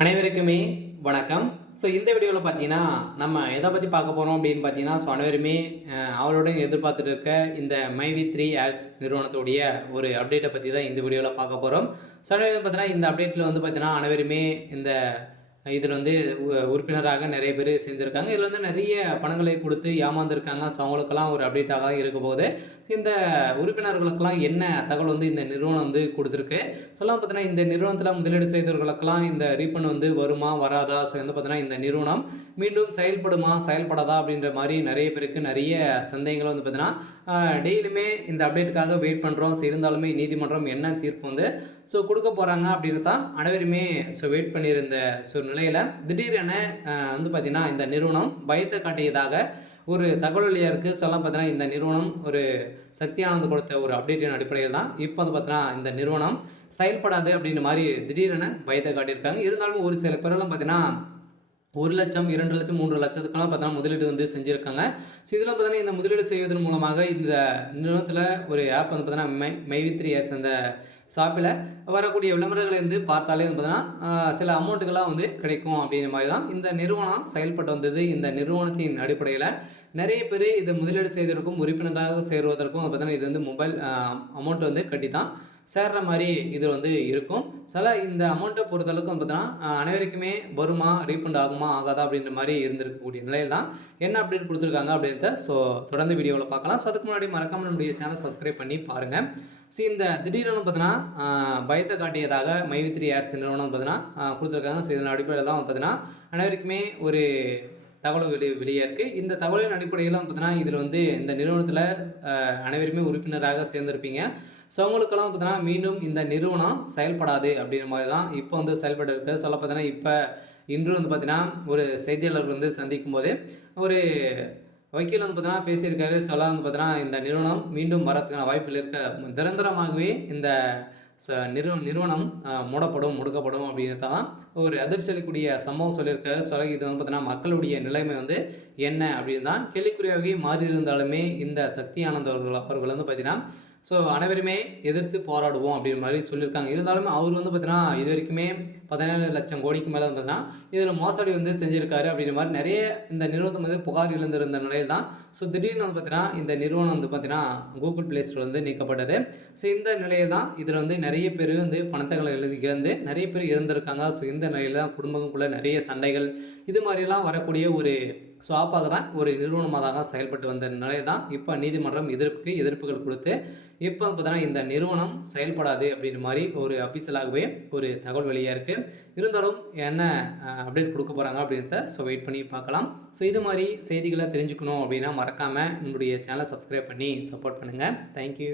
அனைவருக்குமே வணக்கம். இந்த வீடியோவில் பார்த்தீங்கன்னா, நம்ம எதை பற்றி பார்க்க போகிறோம் அப்படின்னு பார்த்தீங்கன்னா, அனைவருமே அவளுடன் எதிர்பார்த்துட்டு இருக்க இந்த மைவி3 ஆட்ஸ் நிறுவனத்துடைய ஒரு அப்டேட்டை பற்றி தான் இந்த வீடியோவில் பார்க்க போகிறோம். அனைவரும் பார்த்தீங்கன்னா, இந்த அப்டேட்டில் வந்து பார்த்தீங்கன்னா, அனைவருமே இந்த இதில் வந்து உறுப்பினராக நிறைய பேர் சேர்ந்திருக்காங்க. இதில் வந்து நிறைய பணங்களை கொடுத்து ஏமாந்துருக்காங்க. அவங்களுக்கெல்லாம் ஒரு அப்டேட்டாக இருக்க போகுது. இந்த உறுப்பினர்களுக்கெல்லாம் என்ன தகவல் வந்து இந்த நிறுவனம் வந்து கொடுத்துருக்கு. சொல்லலாம் பார்த்தீங்கன்னா, இந்த நிறுவனத்தில் முதலீடு செய்தவர்களுக்கெல்லாம் இந்த ரீஃபண்ட் வந்து வருமா? வராதா? வந்து பார்த்தீங்கன்னா, இந்த நிறுவனம் மீண்டும் செயல்படுமா? செயல்படாதா? அப்படின்ற மாரி நிறைய பேருக்கு நிறைய சந்தேகங்கள் வந்து பார்த்தீங்கன்னா, டெய்லியுமே இந்த அப்டேட்டுக்காக வெயிட் பண்ணுறோம். இருந்தாலுமே நீதிமன்றம் என்ன தீர்ப்பு வந்து குடுக்க போகிறாங்க அப்படின்னு தான் அனைவருமே வெயிட் பண்ணியிருந்த நிலையில திடீரென வந்து பார்த்தீங்கன்னா, இந்த நிறுவனம் பயத்தை காட்டியதாக ஒரு தகவல் வெளியா இருக்கு. சொல்லலாம் பார்த்தீங்கன்னா, இந்த நிறுவனம் ஒரு சக்தி ஆனந்த் கொடுத்த ஒரு அப்டேட்டின் அடிப்படையில் தான் இப்போ வந்து பார்த்தீங்கன்னா, இந்த நிறுவனம் செயல்படாது அப்படின்ற மாரி திடீரென பயத்தை காட்டியிருக்காங்க. இருந்தாலும் ஒரு சில பேரெல்லாம் பார்த்தீங்கன்னா, 1,00,000, 2,00,000, 3,00,000த்துக்கெல்லாம் பார்த்தீங்கன்னா முதலீடு வந்து செஞ்சுருக்காங்க. இதில் பார்த்தீங்கன்னா, இந்த முதலீடு செய்வதன் மூலமாக இந்த நிறுவனத்தில் ஒரு ஆப் வந்து பார்த்தீங்கன்னா, மைவி3 ஆட்ஸ் அந்த ஷாப்பில் வரக்கூடிய விளம்பரங்களை வந்து பார்த்தாலே வந்து பார்த்தீங்கன்னா, சில அமௌண்ட்டுகள்லாம் வந்து கிடைக்கும் அப்படிங்கிற மாதிரி தான் இந்த நிறுவனம் செயல்பட்டு வந்தது. இந்த நிறுவனத்தின் அடிப்படையில் நிறைய பேர் இதை முதலீடு செய்வதற்கும், உறுப்பினராக சேருவதற்கும் பார்த்தீங்கன்னா, இது வந்து மொபைல் அமௌண்ட் வந்து கட்டி தான் சேர்ற மாதிரி இது வந்து இருக்கும். இந்த அமௌண்ட்டை பொறுத்தளவுக்கு வந்து பார்த்தீங்கன்னா, அனைவருக்குமே வருமா? ரீஃபண்ட் ஆகுமா? ஆகாதா? அப்படின்ற மாதிரி இருந்திருக்கக்கூடிய நிலையில் தான் என்ன அப்டேட் கொடுத்துருக்காங்க அப்படின்றத தொடர்ந்து வீடியோவில் பார்க்கலாம். அதுக்கு முன்னாடி மறக்காமல் நம்முடைய சேனல் சப்ஸ்கிரைப் பண்ணி பாருங்கள். இந்த திடீர்னு பார்த்தீங்கன்னா, பயத்தை காட்டியதாக மைவி3 ஆட்ஸ் நிறுவனம் பார்த்தீங்கன்னா கொடுத்துருக்காங்க. இதன் அடிப்படையில் தான் பார்த்தீங்கன்னா, அனைவருக்குமே ஒரு தகவல் வெளியே இருக்குது. இந்த தகவலின் அடிப்படையில் பார்த்தீங்கன்னா, இதில் வந்து இந்த நிறுவனத்தில் அனைவருமே உறுப்பினராக சேர்ந்திருப்பீங்க. அவங்களுக்கெல்லாம் பார்த்தீங்கன்னா, மீண்டும் இந்த நிறுவனம் செயல்படாது அப்படின்ற மாதிரி தான் இப்போ வந்து செயல்பட்டு இருக்கு. பார்த்தீங்கன்னா, இப்போ இன்று வந்து பார்த்தீங்கன்னா, ஒரு செய்தியாளர் வந்து சந்திக்கும் போது ஒரு வக்கீல் வந்து பார்த்தீங்கன்னா பேசியிருக்காரு. வந்து பார்த்தீங்கன்னா, இந்த நிறுவனம் மீண்டும் வரதுக்கான வாய்ப்புகள் இருக்க நிரந்தரமாகவே இந்த நிறுவனம் மூடப்படும், முடுக்கப்படும் அப்படின்றது தான் ஒரு அதிர்ச்சி அளிக்கக்கூடிய சம்பவம் சொல்லியிருக்காரு. இது வந்து பார்த்தீங்கன்னா, மக்களுடைய நிலைமை வந்து என்ன அப்படின்னு தான் கேள்விக்குறியாகவே மாறி இருந்தாலுமே இந்த சக்தி ஆனந்த் அவர்கள் வந்து பார்த்தீங்கன்னா, அனைவருமே எதிர்த்து போராடுவோம் அப்படின்ற மாதிரி சொல்லியிருக்காங்க. இருந்தாலும் அவர் வந்து பார்த்தீங்கன்னா, இது வரைக்குமே 17,00,000 கோடிக்கு மேலே வந்து பார்த்தீங்கன்னா, இதில் மோசடி வந்து செஞ்சிருக்காரு அப்படின்ற மாதிரி நிறைய இந்த நிறுவனம் வந்து புகார் எழுந்திருந்த நிலையில் தான் திடீர்னு வந்து பார்த்தீங்கன்னா, இந்த நிறுவனம் வந்து பார்த்தீங்கன்னா, கூகுள் பிளே ஸ்டோர் வந்து நீக்கப்பட்டது. இந்த நிலையில் தான் இதில் வந்து நிறைய பேர் வந்து பணத்தை இழந்து நிறைய பேர் இறந்திருக்காங்க. இந்த நிலையில் தான் குடும்பங்களுக்குள்ள நிறைய சண்டைகள் இது மாதிரிலாம் வரக்கூடிய ஒரு ஆப்பாக தான் ஒரு நிறுவனமாக தான் செயல்பட்டு வந்த நிலையில் தான் இப்போ நீதிமன்றம் எதிர்ப்புகள் கொடுத்து இப்போ பார்த்தீங்கன்னா, இந்த நிறுவனம் செயல்படாது அப்படின்ற மாதிரி ஒரு அஃபிஷியலாகவே ஒரு தகவல் வெளியாக இருக்குது. இருந்தாலும் என்ன அப்டேட் கொடுக்க போகிறாங்க அப்படின்றத வெயிட் பண்ணி பார்க்கலாம். இது மாதிரி செய்திகளை தெரிஞ்சுக்கணும் அப்படின்னா மறக்காமல் நம்முடைய சேனலை சப்ஸ்கிரைப் பண்ணி சப்போர்ட் பண்ணுங்கள். தேங்க்யூ.